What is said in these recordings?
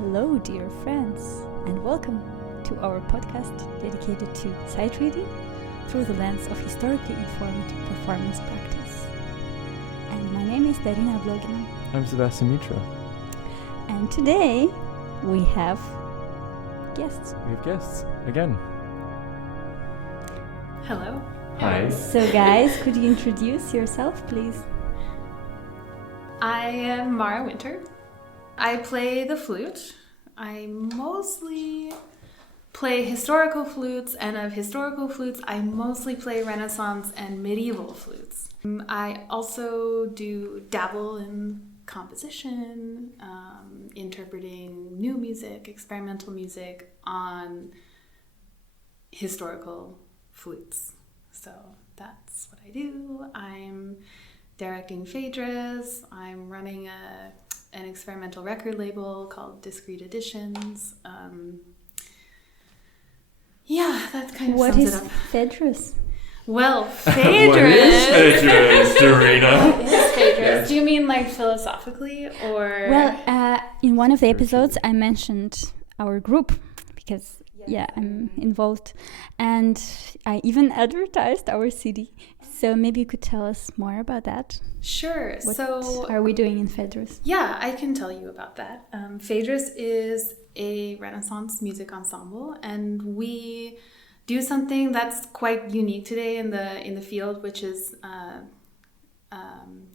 Hello, dear friends, and welcome to our podcast dedicated to sight reading through the lens of historically informed performance practice. And my name is Darina Ablogina. I'm Sebastien. And today we have guests. We have guests again. Hello. Hi. So guys, could you introduce yourself, please? I am Mara Winter. I play the flute. I mostly play historical flutes, and of historical flutes, I mostly play Renaissance and medieval flutes. I also dabble in composition, interpreting new music, experimental music on historical flutes. So that's what I do. I'm directing PHAEDRUS. I'm running an experimental record label called Discrete Editions. That kind of What sums is it up. PHAEDRUS? Well, What PHAEDRUS. is PHAEDRUS, Darina? What is PHAEDRUS? Do you mean like philosophically or? Well, in one of the episodes I mentioned our group because I'm involved, and I even advertised our CD. So maybe you could tell us more about that. Sure. What So are we doing in PHAEDRUS? yeah, I can tell you about that. PHAEDRUS is a Renaissance music ensemble, and we do something that's quite unique today in the field, which is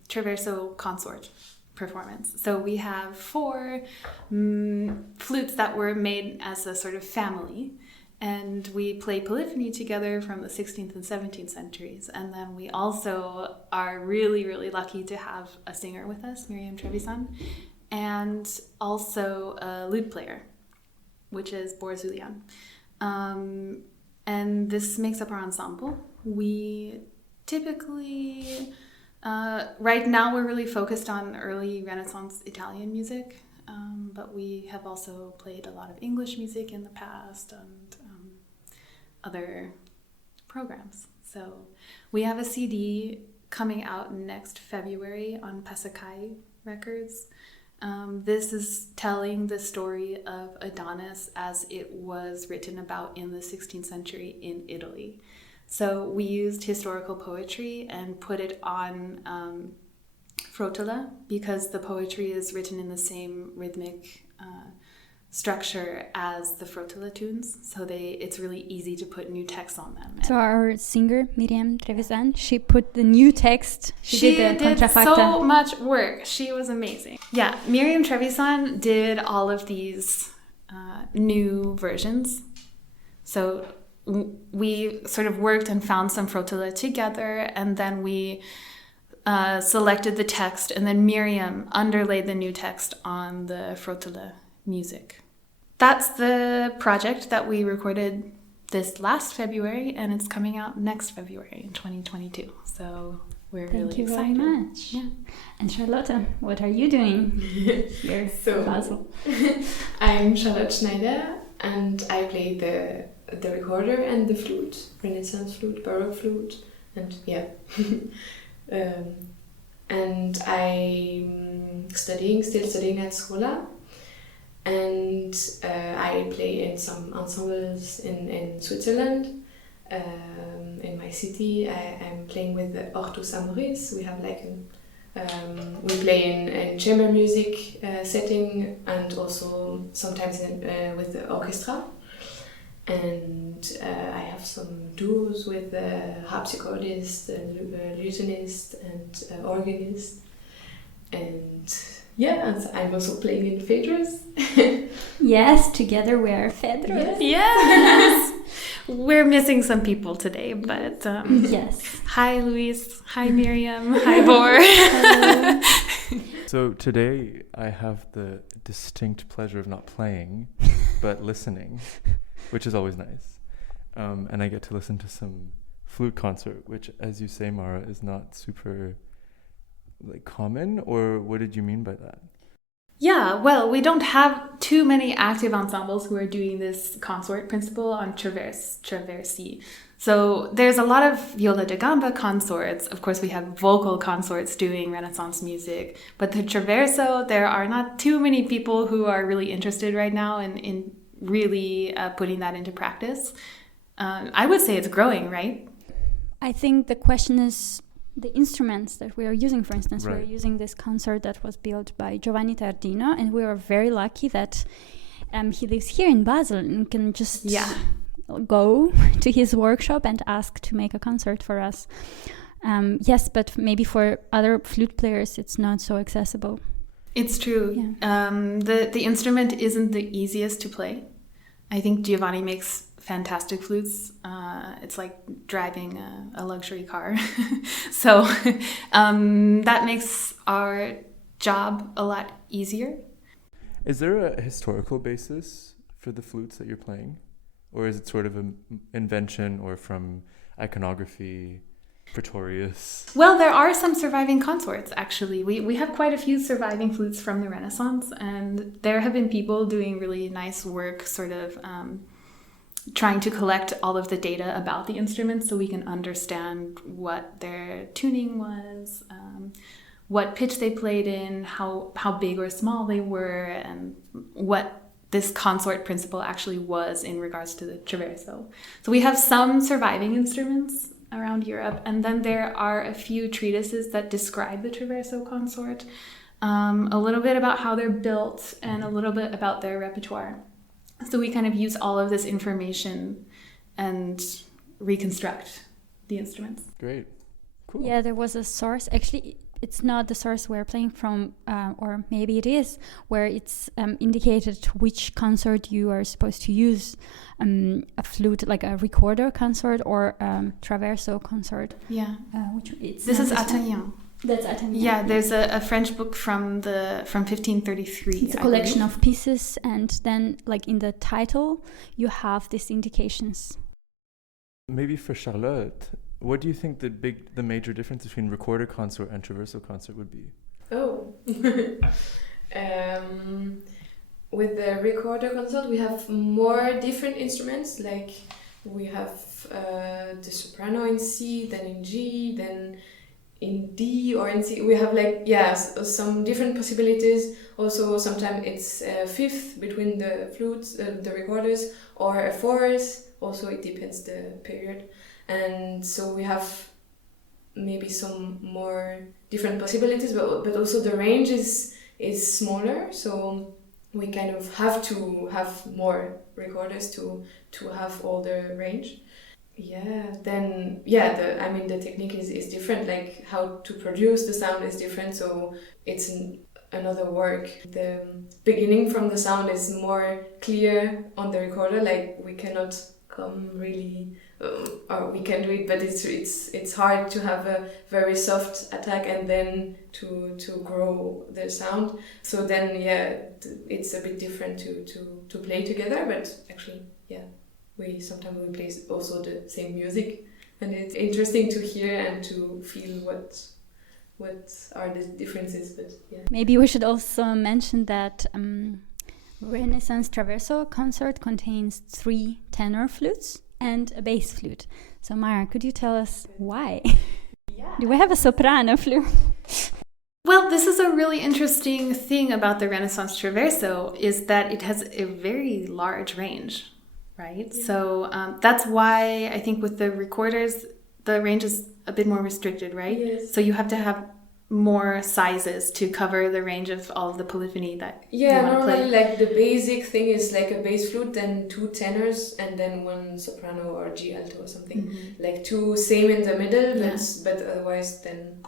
traverso consort performance. So we have 4 flutes that were made as a sort of family, and we play polyphony together from the 16th and 17th centuries. And then we also are really, really lucky to have a singer with us, Miriam Trevisan, and also a lute player, which is Boris Julian. And this makes up our ensemble. We typically, right now we're really focused on early Renaissance Italian music, but we have also played a lot of English music in the past and other programs. So we have a CD coming out next February on Pasakai Records. This is telling the story of Adonis as it was written about in the 16th century in Italy. So we used historical poetry and put it on frottole because the poetry is written in the same rhythmic structure as the frottole tunes. So it's really easy to put new text on them. So our singer, Miriam Trevisan, she put the new text. She did the did contrafacta. so much work. She was amazing. Yeah, Miriam Trevisan did all of these new versions. So we sort of worked and found some frottole together, and then we selected the text, and then Miriam underlaid the new text on the frottole music. That's the project that we recorded this last February, and it's coming out next February in 2022. So we're really excited. Thank you very much. Yeah. And Charlotte, what are you doing here in Basel? I'm Charlotte Schneider, and I play the recorder and the flute, Renaissance flute, Baroque flute, and and I'm still studying at Schola, and I play in some ensembles in Switzerland. In my city, I'm playing with the tous Amoris. We have we play in chamber music setting, and also sometimes with the orchestra. And I have some duos with the harpsichordist, lutenist, and organist. And I'm also playing in PHAEDRUS. Yes, together we are PHAEDRUS. Yes! We're missing some people today, but yes. Hi, Luis. Hi, Miriam. Hi, Bor. Hello. So today I have the distinct pleasure of not playing, but listening, which is always nice. And I get to listen to some flute concert, which, as you say, Mara, is not super common. Or what did you mean by that? Yeah, well, we don't have too many active ensembles who are doing this consort principle on traversi. So there's a lot of viola da gamba consorts. Of course, we have vocal consorts doing Renaissance music. But the traverso, there are not too many people who are really interested right now in really putting that into practice. I would say it's growing, right? I think the question is the instruments that we are using. For instance, Right. we're using this consort that was built by Giovanni Tardino, and we are very lucky that he lives here in Basel and can just go to his workshop and ask to make a concert for us. Yes, but maybe for other flute players, it's not so accessible. It's true. Yeah. The instrument isn't the easiest to play. I think Giovanni makes fantastic flutes. It's like driving a luxury car. So that makes our job a lot easier. Is there a historical basis for the flutes that you're playing? Or is it sort of an invention or from iconography, Pretorius? Well, there are some surviving consorts, actually. We have quite a few surviving flutes from the Renaissance, and there have been people doing really nice work sort of trying to collect all of the data about the instruments so we can understand what their tuning was, what pitch they played in, how big or small they were, and what this consort principle actually was in regards to the traverso. So we have some surviving instruments around Europe, and then there are a few treatises that describe the traverso consort, a little bit about how they're built and a little bit about their repertoire. So we kind of use all of this information and reconstruct the instruments. Great. Cool. Yeah, there was a source. Actually, it's not the source we're playing from, or maybe it is, where it's indicated which consort you are supposed to use, a flute, like a recorder consort or traverso consort. Yeah. This is Atagnan. That's Atagnan. Yeah, there's a French book from 1533. It's a collection of pieces, and then, like in the title, you have these indications. Maybe for Charlotte, what do you think the major difference between recorder consort and traverso consort would be? Oh. With the recorder consort, we have more different instruments. Like we have the soprano in C, then in G, then in D or in C. We have some different possibilities. Also, sometimes it's a fifth between the flutes, the recorders, or a fourth. Also, it depends the period. And so we have maybe some more different possibilities, but also the range is smaller. So we kind of have to have more recorders to have all the range. Yeah, then the technique is different. Like how to produce the sound is different. So it's another work. The beginning from the sound is more clear on the recorder. Like we cannot come really. Or we can do it, but it's hard to have a very soft attack and then to grow the sound. So then it's a bit different to play together. But actually, we sometimes play also the same music, and it's interesting to hear and to feel what are the differences. But maybe we should also mention that Renaissance Traverso consort contains 3 tenor flutes and a bass flute. So Mara, could you tell us why? Yeah. Do we have a soprano flute? Well, this is a really interesting thing about the Renaissance Traverso is that it has a very large range, right? Yeah. So that's why I think with the recorders, the range is a bit more restricted, right? Yes. So you have to have more sizes to cover the range of all of the polyphony that you want to play. Normally like the basic thing is like a bass flute, then 2 tenors, and then 1 soprano or G alto or something. Mm-hmm. Like 2 same in the middle, but otherwise then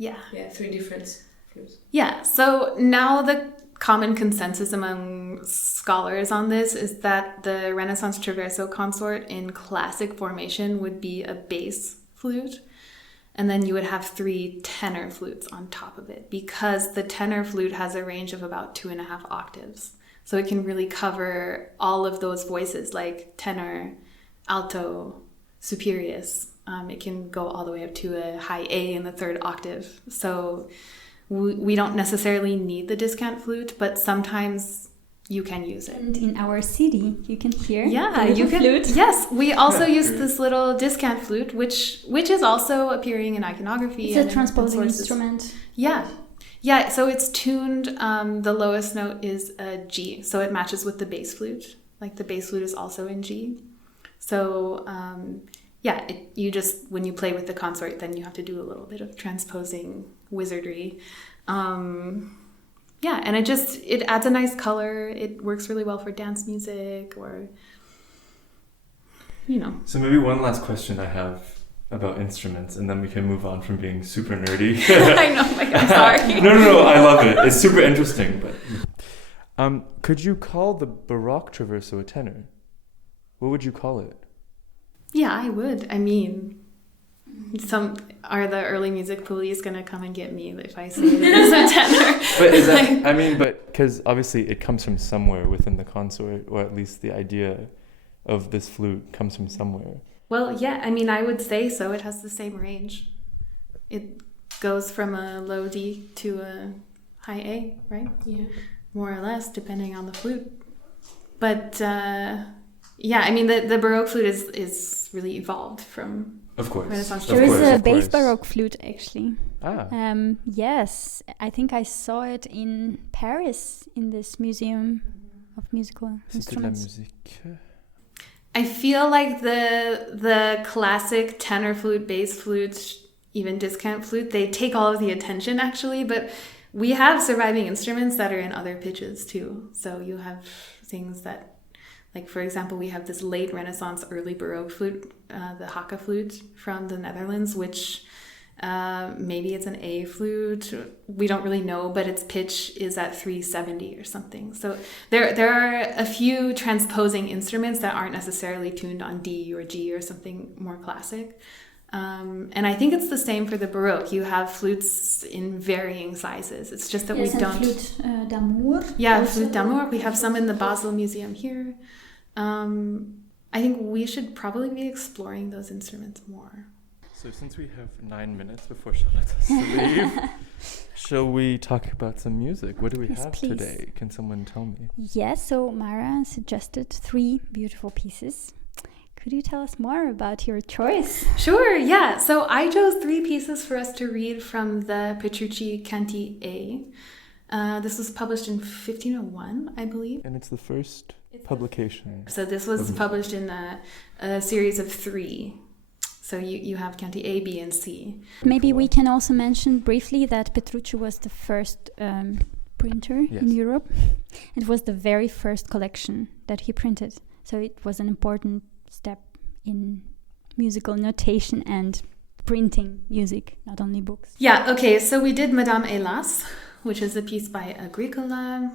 3 different flutes. Yeah, so now the common consensus among scholars on this is that the Renaissance Traverso consort in classic formation would be a bass flute. And then you would have 3 tenor flutes on top of it because the tenor flute has a range of about 2.5 octaves. So it can really cover all of those voices like tenor, alto, superius. It can go all the way up to a high A in the 3rd octave. So we don't necessarily need the discant flute, but sometimes you can use it. And in our CD, you can hear you can. flute. Yes, we also use this little discant flute, which is also appearing in iconography. It's a transposing instrument. Yeah. Yeah, so it's tuned, the lowest note is a G, so it matches with the bass flute. Like the bass flute is also in G. So, you just, when you play with the consort, then you have to do a little bit of transposing wizardry. And it adds a nice color. It works really well for dance music or, So maybe one last question I have about instruments, and then we can move on from being super nerdy. I know, I'm sorry. No, I love it. It's super interesting. But could you call the Baroque traverso a tenor? What would you call it? Yeah, I would. I mean, are the early music police gonna come and get me if I say it is a tenor? But is that? Because obviously it comes from somewhere within the consort, or at least the idea of this flute comes from somewhere. Well, yeah, I would say so. It has the same range. It goes from a low D to a high A, right? Yeah. More or less, depending on the flute. But the Baroque flute is really evolved from. Of course. Renaissance. There is a bass Baroque flute, actually. Ah. Yes, I think I saw it in Paris in this museum of musical instruments. I feel like the classic tenor flute, bass flute, even discant flute, they take all of the attention actually, but we have surviving instruments that are in other pitches too. So you have things that, like for example, we have this late Renaissance, early Baroque flute, the Haka flute from the Netherlands, which maybe it's an A flute. We don't really know, but its pitch is at 370 or something. So there are a few transposing instruments that aren't necessarily tuned on D or G or something more classic. And I think it's the same for the Baroque. You have flutes in varying sizes. It's just that we don't. Flute d'amour. Yeah, flute d'amour. We have some in the Basel Museum here. I think we should probably be exploring those instruments more. So since we have 9 minutes before Charlotte has to leave, shall we talk about some music? What do we have today? Can someone tell me? Yes, so Mara suggested 3 beautiful pieces. Could you tell us more about your choice? Sure, yeah. So I chose 3 pieces for us to read from the Petrucci Canti A. This was published in 1501, I believe. And it's the first publication. So this was published in a series of 3. So you have Canti A, B, and C. Maybe we can also mention briefly that Petrucci was the first printer in Europe. It was the very first collection that he printed. So it was an important step in musical notation and printing music, not only books. Yeah, okay, so we did Madame Helas, which is a piece by Agricola.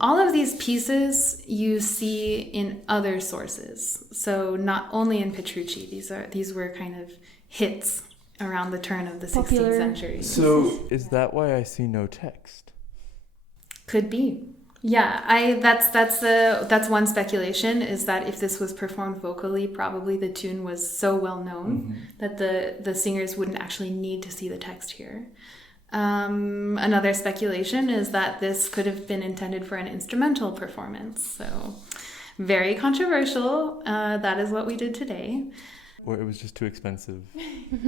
All of these pieces you see in other sources. So not only in Petrucci, these were kind of hits around the turn of the 16th century. So is that why I see no text? Could be. Yeah, that's one speculation, is that if this was performed vocally, probably the tune was so well known that the singers wouldn't actually need to see the text here. Another speculation is that this could have been intended for an instrumental performance. So very controversial. That is what we did today. Or it was just too expensive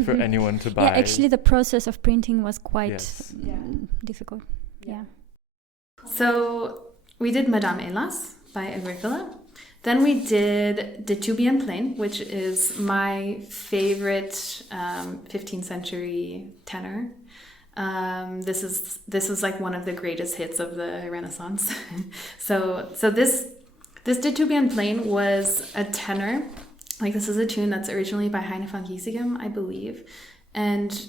for anyone to buy. Yeah, actually the process of printing was quite difficult. Yeah. So we did Madame Helas by Agricola. Then we did De Tu Bien Plein, which is my favorite 15th century tenor. This is like one of the greatest hits of the Renaissance. so this De Tu Bien Plein was a tenor. Like, this is a tune that's originally by Heine van Giesigem, I believe. And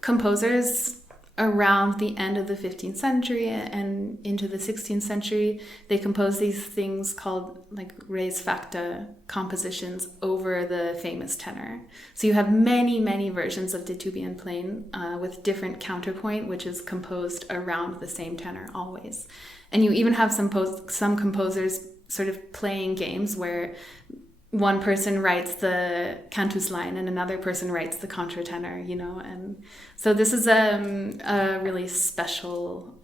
composers around the end of the 15th century and into the 16th century, they composed these things called like res facta compositions over the famous tenor. So you have many, many versions of De Tu Bien Plein with different counterpoint, which is composed around the same tenor always. And you even have some composers sort of playing games where one person writes the cantus line and another person writes the contratenor, you know, and so this is a really special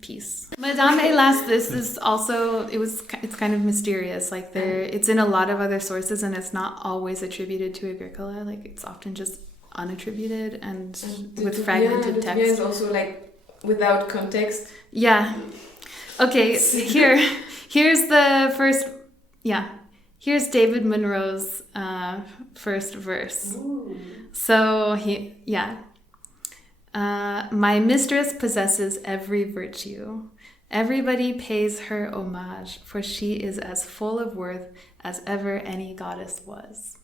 piece. Madame Hélas, this is also, it's kind of mysterious, like it's in a lot of other sources and it's not always attributed to Agricola, like it's often just unattributed and with fragmented text. It's also like without context. Yeah. Okay, here's the first, here's David Munro's first verse. Ooh. So my mistress possesses every virtue. Everybody pays her homage, for she is as full of worth as ever any goddess was.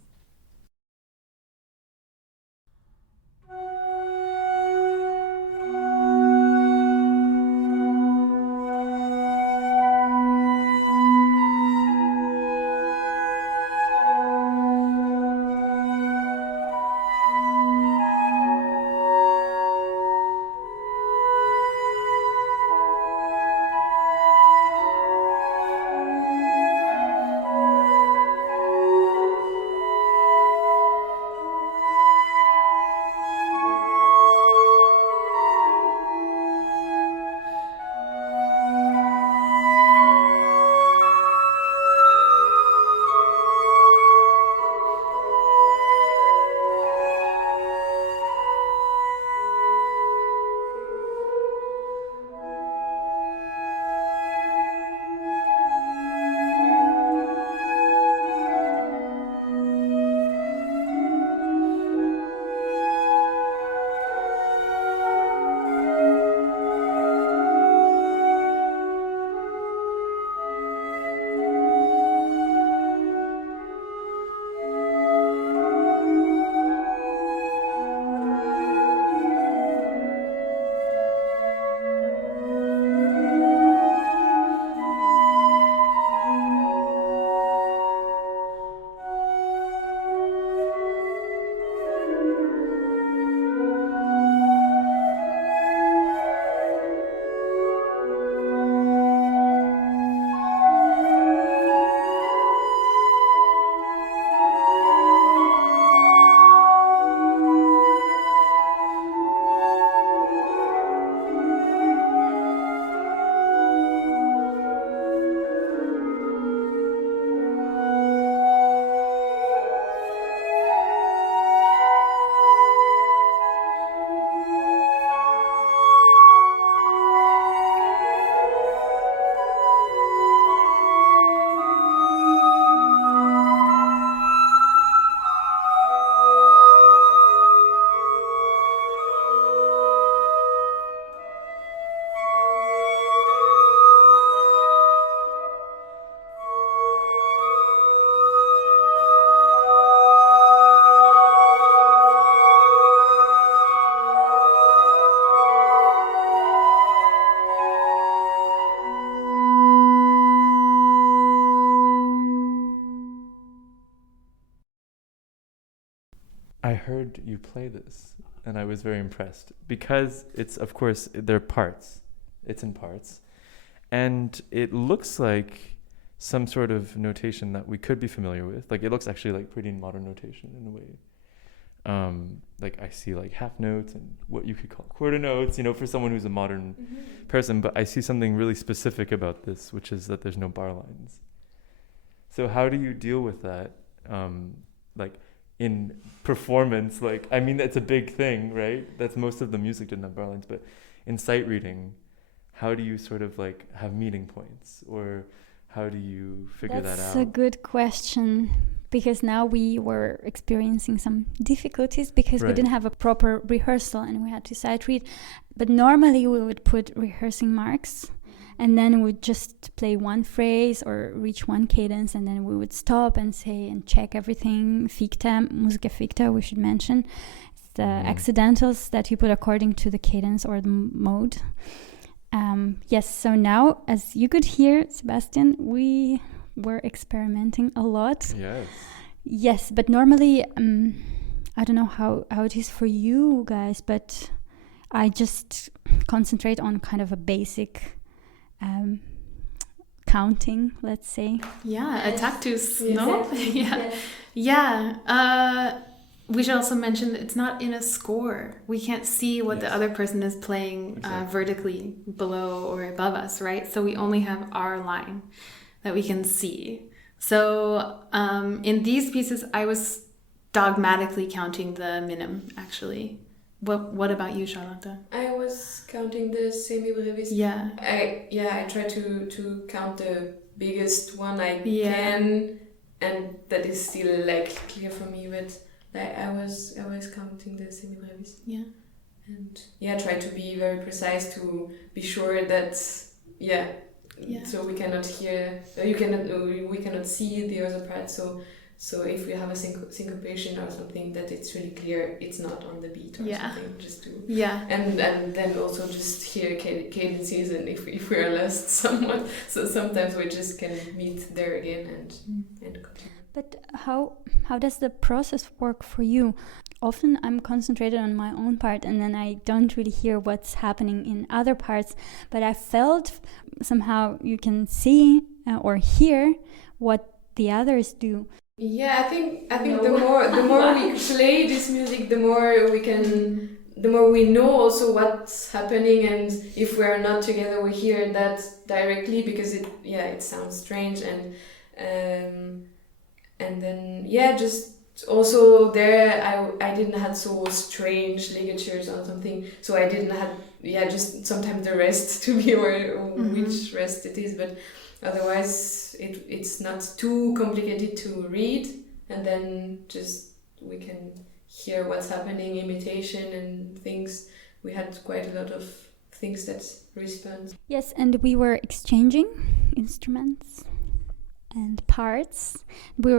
I heard you play this, and I was very impressed because it's, of course, they're parts. It's in parts. And it looks like some sort of notation that we could be familiar with. Like, it looks actually like pretty modern notation in a way. Like, I see like half notes and what you could call quarter notes, you know, for someone who's a modern person. But I see something really specific about this, which is that there's no bar lines. So how do you deal with that? Like, in performance, like, I mean, that's a big thing, right? That's most of the music didn't have bar lines, but in sight reading, how do you sort of like have meeting points, or how do you figure that out? That's a good question, because now we were experiencing some difficulties because we didn't have a proper rehearsal and we had to sight read. But normally we would put rehearsing marks, and then we would just play one phrase or reach one cadence, and then we would stop and say and check everything. Ficta, musica ficta, we should mention. It's the accidentals that you put according to the cadence or the mode. Yes, so now, as you could hear, Sebastian, we were experimenting a lot. Yes, but normally, I don't know how it is for you guys, but I just concentrate on kind of a basic counting, let's say. Yeah, a tactus, Yes. no? Exactly. Yeah. Yeah. We should also mention that it's not in a score. We can't see what the Yes. other person is playing Exactly. vertically below or above us, right? So we only have our line that we can see. So in these pieces, I was dogmatically counting the minim, actually. What about you, Charlotte? I was counting the semi-brevis. Yeah. I try to count the biggest one I Yeah. can, and that is still like clear for me. But like I was counting the semi-brevis. Yeah. And try to be very precise to be sure that Yeah. so we cannot hear, we cannot see the other part. So if we have a syncopation or something, that it's really clear it's not on the beat or something, just to and then also just hear cadences, and if we are lost somewhat, so sometimes we just can meet there again and continue. But how does the process work for you? Often I'm concentrated on my own part and then I don't really hear what's happening in other parts, but I felt somehow you can see or hear what the others do. Yeah, I think the more we play this music, the more we know also what's happening, and if we are not together, we hear that directly, because it sounds strange, and then just also there I didn't have so strange ligatures or something, so I didn't have just sometimes the rest to be aware which rest it is, but otherwise it's not too complicated to read, and then just we can hear what's happening, imitation and things. We had quite a lot of things that respond. Yes, and we were exchanging instruments and parts. We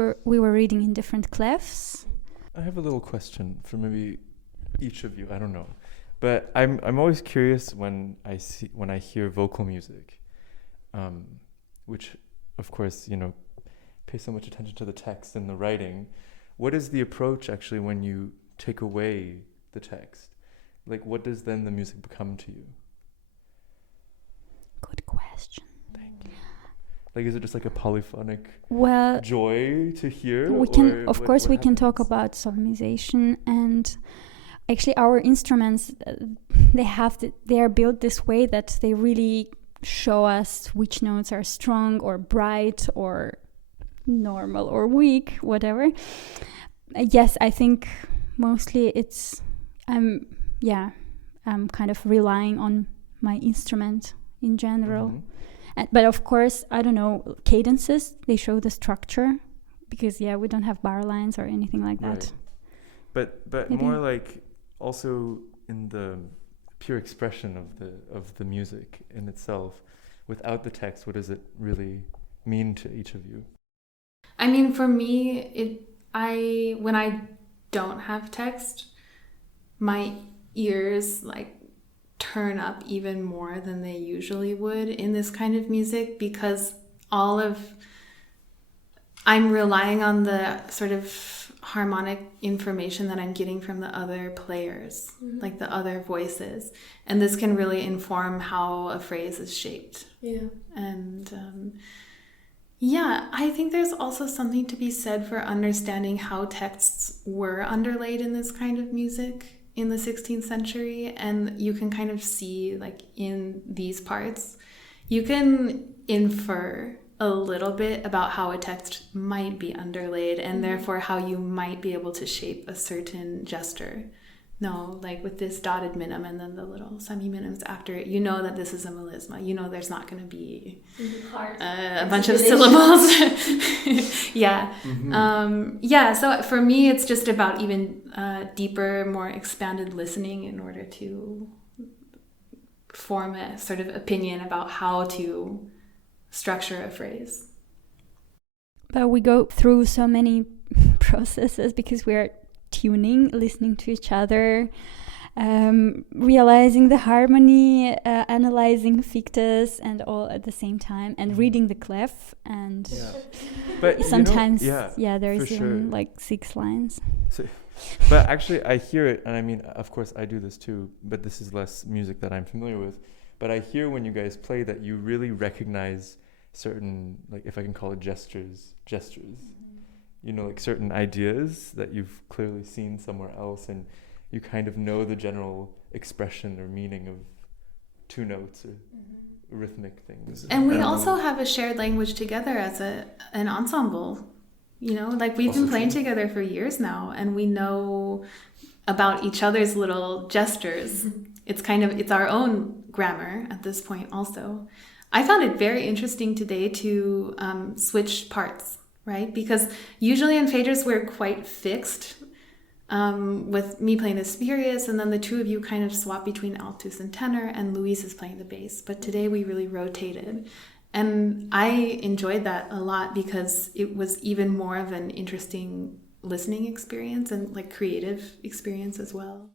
were reading in different clefs. I have a little question for maybe each of you. I don't know, but I'm always curious when I hear vocal music, which of course pay so much attention to the text and the writing. What is the approach actually when you take away the text? Like, what does then the music become to you? Good question. Thank you. Like, is it just like a polyphonic joy to hear? We can, of course, we can talk about solmization, and actually our instruments, they are built this way that they really show us which notes are strong or bright or normal or weak, whatever. Yes, I think mostly it's I'm kind of relying on my instrument in general. Mm-hmm. But of course, I don't know, cadences, they show the structure, because we don't have bar lines or anything like that. Right. But maybe more like also in the pure expression of the music in itself, without the text, what does it really mean to each of you? I mean, for me, when I don't have text, my ears like turn up even more than they usually would in this kind of music, because I'm relying on the sort of harmonic information that I'm getting from the other players, like the other voices, and this can really inform how a phrase is shaped. And I think there's also something to be said for understanding how texts were underlaid in this kind of music in the 16th century, and you can kind of see, like, in these parts, you can infer a little bit about how a text might be underlaid, and therefore how you might be able to shape a certain gesture. No, like with this dotted minim and then the little semi-minims after it, you know that this is a melisma. You know there's not going to be a bunch of syllables. So for me, it's just about even deeper, more expanded listening in order to form a sort of opinion about how to structure a phrase. But we go through so many processes because we're tuning, listening to each other, realizing the harmony, analyzing fictas, and all at the same time, and reading the clef, and but sometimes there is even like 6 lines. But actually I hear it, and I mean, of course I do this too, but this is less music that I'm familiar with, but I hear when you guys play that you really recognize certain, like, if I can call it gestures, you know, like certain ideas that you've clearly seen somewhere else, and you kind of know the general expression or meaning of two notes or rhythmic things. And we also have a shared language together as an ensemble. You know, like we've been playing together for years now, and we know about each other's little gestures. It's our own grammar at this point also. I found it very interesting today to switch parts, right? Because usually in PHAEDRUS we're quite fixed, with me playing the spurious, and then the two of you kind of swap between altus and tenor, and Luis is playing the bass. But today we really rotated. And I enjoyed that a lot because it was even more of an interesting listening experience and like creative experience as well.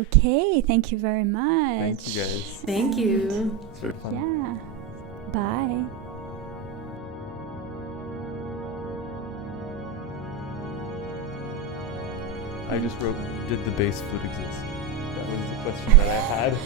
Okay, thank you very much. Thank you guys. Thank you. It's very fun. Yeah. Bye. I just wrote, did the bass flute exist? That was the question that I had.